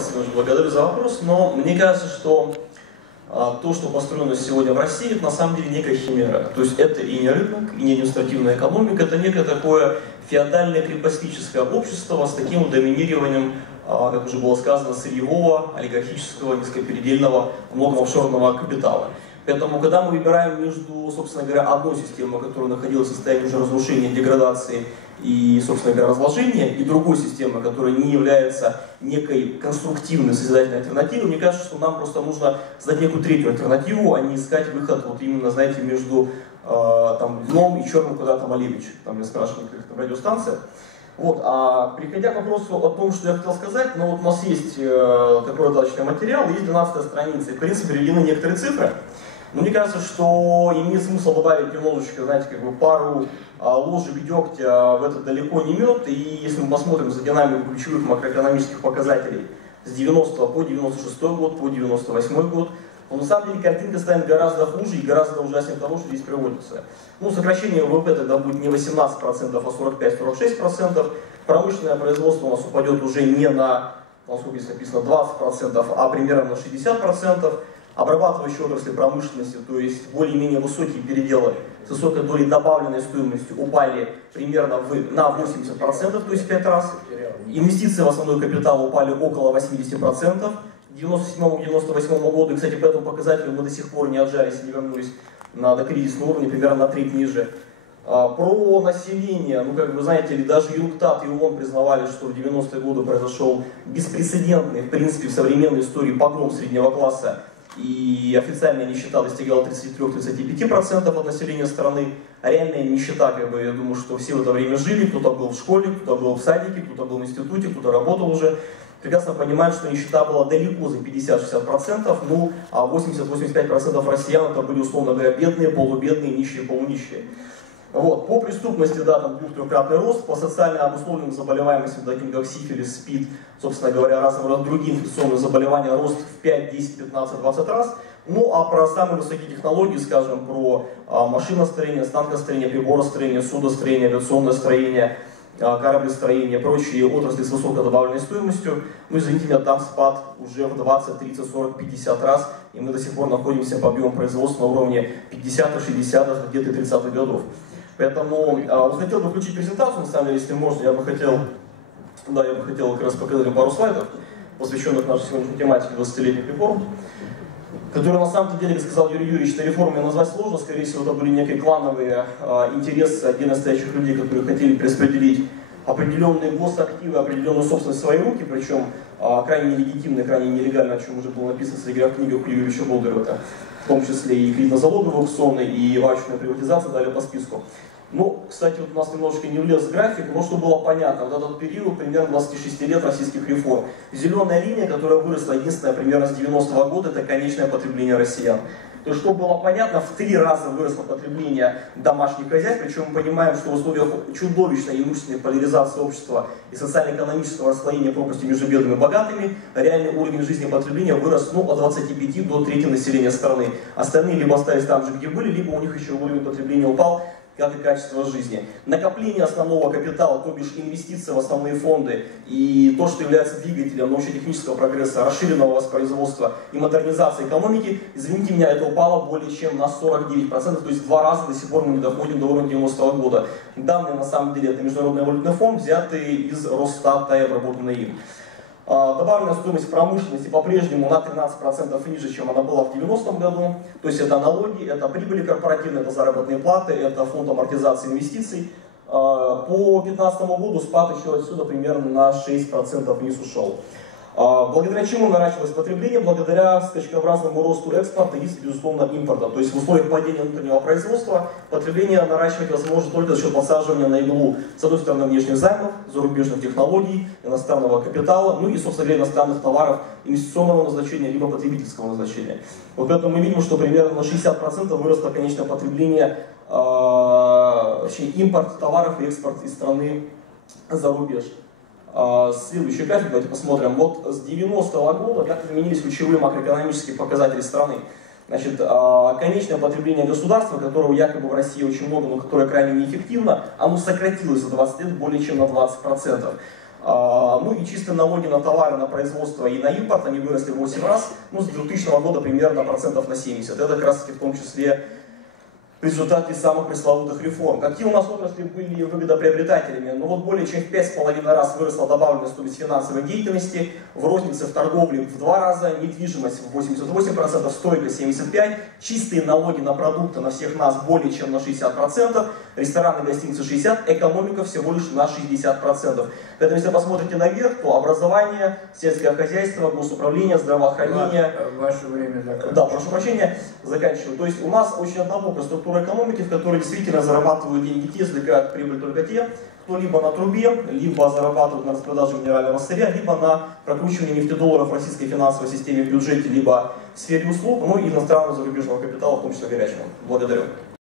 Семенович, благодарю за вопрос, но мне кажется, что то, что построено сегодня в России, это на самом деле некая химера. То есть это и не рынок, и не административная экономика, это некое такое феодальное крепостническое общество с таким доминированием, как уже было сказано, сырьевого, олигархического, низкопередельного, много офшорного капитала. Поэтому, когда мы выбираем между, собственно говоря, одной системой, которая находилась в состоянии уже разрушения, деградации и, собственно говоря, разложения, и другой системой, которая не является некой конструктивной, созидательной альтернативой, мне кажется, что нам просто нужно создать некую третью альтернативу, а не искать выход вот именно, знаете, между там, дном и черным куда-то Малевич. Там меня спрашивали, как это радиостанция. Вот, а переходя к вопросу о том, что я хотел сказать, ну вот у нас есть такой раздаточный материал, есть 12-я страница, и в принципе приведены некоторые цифры. Но мне кажется, что имеет смысл добавить немножечко, знаете, как бы пару ложек дегтя в этот далеко не мед. И если мы посмотрим за динамику ключевых макроэкономических показателей с 90 по 96 год, по 98 год, то на самом деле картинка станет гораздо хуже и гораздо ужаснее того, что здесь приводится. Ну, сокращение ВВП тогда будет не 18%, а 45-46%. Промышленное производство у нас упадет уже не на, насколько здесь написано, 20%, а примерно на 60%. Обрабатывающие отрасли промышленности, то есть более-менее высокие переделы с высокой долей добавленной стоимости упали примерно на 80%, то есть в 5 раз. Инвестиции в основной капитал упали около 80%. 97-98 году, и, кстати, по этому показателю мы до сих пор не отжались и не вернулись на докризисный уровень, примерно на треть ниже. Про население, ну как вы знаете, или даже ЮНКТАД и ООН признавали, что в 90-е годы произошел беспрецедентный, в принципе, в современной истории погром среднего класса, и официальная нищета достигала 33-35% от населения страны, а реальная нищета, как бы, я думаю, что все в это время жили, кто-то был в школе, кто-то был в садике, кто-то был в институте, кто-то работал уже, прекрасно понимают, что нищета была далеко за 50-60%, ну, а 80-85% россиян это были, условно говоря, бедные, полубедные, нищие, полунищие. Вот. По преступности, да, там 2-3-кратный рост, по социально обусловленным заболеваемостям, таким как сифилис, СПИД, собственно говоря, разного рода другие инфекционные заболевания, рост в 5, 10, 15, 20 раз. Ну, а про самые высокие технологии, скажем, про машиностроение, станкостроение, приборостроение, судостроение, авиационное строение, кораблестроение, прочие отрасли с высокой добавленной стоимостью, ну, извините меня, там спад уже в 20, 30, 40, 50 раз, и мы до сих пор находимся по объему производства на уровне 50-х, 60-х, где-то 30-х годов. Поэтому хотел бы включить презентацию, на самом деле, если можно, я бы хотел как раз показать пару слайдов, посвященных нашей сегодняшней тематике 20-летних реформ, которые, на самом деле, как сказал Юрий Юрьевич, реформами назвать сложно, скорее всего, это были некие клановые интересы отдельно стоящих людей, которые хотели перераспределить определенные госактивы, определенную собственность в свои руки, причем крайне нелегитимно, крайне нелегально, о чем уже было написано в книгах Юрия Юрьевича Болдырова, в том числе и кредитно-залоговые аукционы, и вачная приватизация, далее по списку. Ну, кстати, вот у нас немножко не влез график, но чтобы было понятно, вот этот период, примерно 26 лет российских реформ. Зеленая линия, которая выросла единственная примерно с 90-го года, это конечное потребление россиян. То есть, чтобы было понятно, в 3 раза выросло потребление домашних хозяйств, причем мы понимаем, что в условиях чудовищной имущественной поляризации общества и социально-экономического расслоения пропасти между бедными и богатыми, реальный уровень жизни и потребления вырос от 25 до трети населения страны. Остальные либо остались там же, где были, либо у них еще уровень потребления упал, как и качество жизни. Накопление основного капитала, то бишь инвестиции в основные фонды и то, что является двигателем научно-технического прогресса, расширенного воспроизводства и модернизации экономики, извините меня, это упало более чем на 49%, то есть в 2 раза до сих пор мы не доходим до уровня 90-го года. Данные, на самом деле, это Международный валютный фонд, взятые из Росстата и обработанные им. Добавленная стоимость промышленности по-прежнему на 13% ниже, чем она была в 90-м году. То есть это налоги, это прибыли корпоративные, это заработные платы, это фонд амортизации инвестиций. По 2015 году спад еще отсюда примерно на 6% вниз ушел. Благодаря чему наращивалось потребление? Благодаря скачкообразному росту экспорта и, безусловно, импорта. То есть в условиях падения внутреннего производства потребление наращивать возможно только за счет подсаживания на иглу, с одной стороны, внешних займов, зарубежных технологий, иностранного капитала, ну и, собственно говоря, иностранных товаров инвестиционного назначения, либо потребительского назначения. Вот поэтому мы видим, что примерно на 60% выросло конечное потребление, импорт товаров и экспорт из страны за рубеж. Следующий график, давайте посмотрим. Вот с 90-го года как изменились ключевые макроэкономические показатели страны. Значит, конечное потребление государства, которого якобы в России очень много, но которое крайне неэффективно, оно сократилось за 20 лет более чем на 20%. Ну и чистые налоги на товары, на производство и на импорт, они выросли в 8 раз, ну, с 2000 года примерно процентов на 70. Это как раз таки в том числе в результате самых пресловутых реформ. Какие у нас отрасли были выгодоприобретателями? Ну вот более чем в 5,5 раз выросла добавленная стоимость финансовой деятельности, в рознице, в торговле в 2 раза, недвижимость в 88%, стройка 75%, чистые налоги на продукты на всех нас более чем на 60%, рестораны, гостиницы 60%, экономика всего лишь на 60%. Поэтому если посмотрите наверх, то образование, сельское хозяйство, госуправление, здравоохранение... Ваше время заканчивается. Да, прошу прощения, заканчиваю. То есть у нас очень однобокая структура экономики, в которой действительно зарабатывают деньги те, извлекают прибыль только те, кто либо на трубе, либо зарабатывают на распродаже минерального сырья, либо на прокручивании нефтедолларов в российской финансовой системе в бюджете, либо в сфере услуг, ну и иностранного зарубежного капитала, в том числе горячего. Благодарю.